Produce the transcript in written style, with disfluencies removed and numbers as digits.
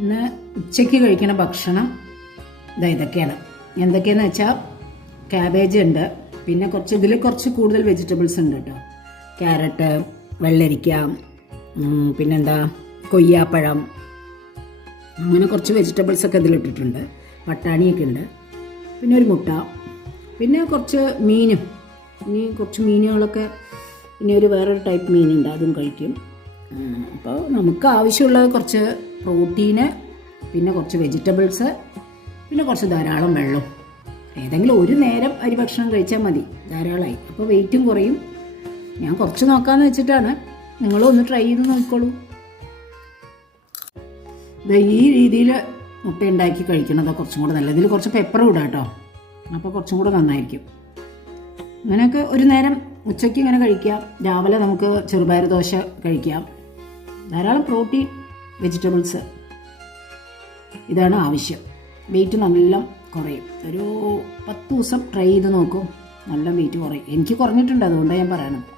ഇന്ന് ഉച്ചയ്ക്ക് കഴിക്കുന്ന ഭക്ഷണം ഇതൊക്കെയാണ്. എന്തൊക്കെയാണെന്ന് വെച്ചാൽ ക്യാബേജ് ഉണ്ട്, പിന്നെ ഇതിൽ കുറച്ച് കൂടുതൽ വെജിറ്റബിൾസ് ഉണ്ട് കേട്ടോ. ക്യാരറ്റ്, വെള്ളരിക്ക, പിന്നെന്താ കൊയ്യാപ്പഴം, അങ്ങനെ കുറച്ച് വെജിറ്റബിൾസൊക്കെ ഇതിലിട്ടിട്ടുണ്ട്. പട്ടാണിയൊക്കെ ഉണ്ട്, പിന്നെ ഒരു മുട്ട, പിന്നെ കുറച്ച് മീനും. ഇനി കുറച്ച് മീനുകളൊക്കെ, ഇനി വേറൊരു ടൈപ്പ് മീനുണ്ട്, അതും കഴിക്കും. അപ്പോൾ നമുക്ക് ആവശ്യമുള്ളത് കുറച്ച് പ്രോട്ടീന്, പിന്നെ കുറച്ച് വെജിറ്റബിൾസ്, പിന്നെ കുറച്ച് ധാരാളം വെള്ളം. ഏതെങ്കിലും ഒരു നേരം അരി ഭക്ഷണം കഴിച്ചാൽ മതി, ധാരാളമായി. അപ്പോൾ വെയിറ്റും കുറയും. ഞാൻ കുറച്ച് നോക്കാമെന്ന് വെച്ചിട്ടാണ്. നിങ്ങളും ഒന്ന് ട്രൈ ചെയ്ത് നോക്കിക്കോളൂ. ഈ രീതിയിൽ മുട്ട ഉണ്ടാക്കി കഴിക്കണതാണ് കുറച്ചും കൂടെ നല്ലത്. ഇതിൽ കുറച്ച് പെപ്പറും ഇടാം കേട്ടോ, അപ്പോൾ കുറച്ചും കൂടെ നന്നായിരിക്കും. ഇങ്ങനെയൊക്കെ ഒരു നേരം ഉച്ചയ്ക്ക് ഇങ്ങനെ കഴിക്കാം. രാവിലെ നമുക്ക് ചെറുപയർ ദോശ കഴിക്കാം. ധാരാളം പ്രോട്ടീൻ, വെജിറ്റബിൾസ്, ഇതാണ് ആവശ്യം. വെയിറ്റ് നല്ല കുറയും. ഒരു 10 ദിവസം ട്രൈ ചെയ്ത് നോക്കും, നല്ല വെയിറ്റ് കുറയും. എനിക്ക് കുറഞ്ഞിട്ടുണ്ട്, അതുകൊണ്ടാണ് ഞാൻ പറയണത്.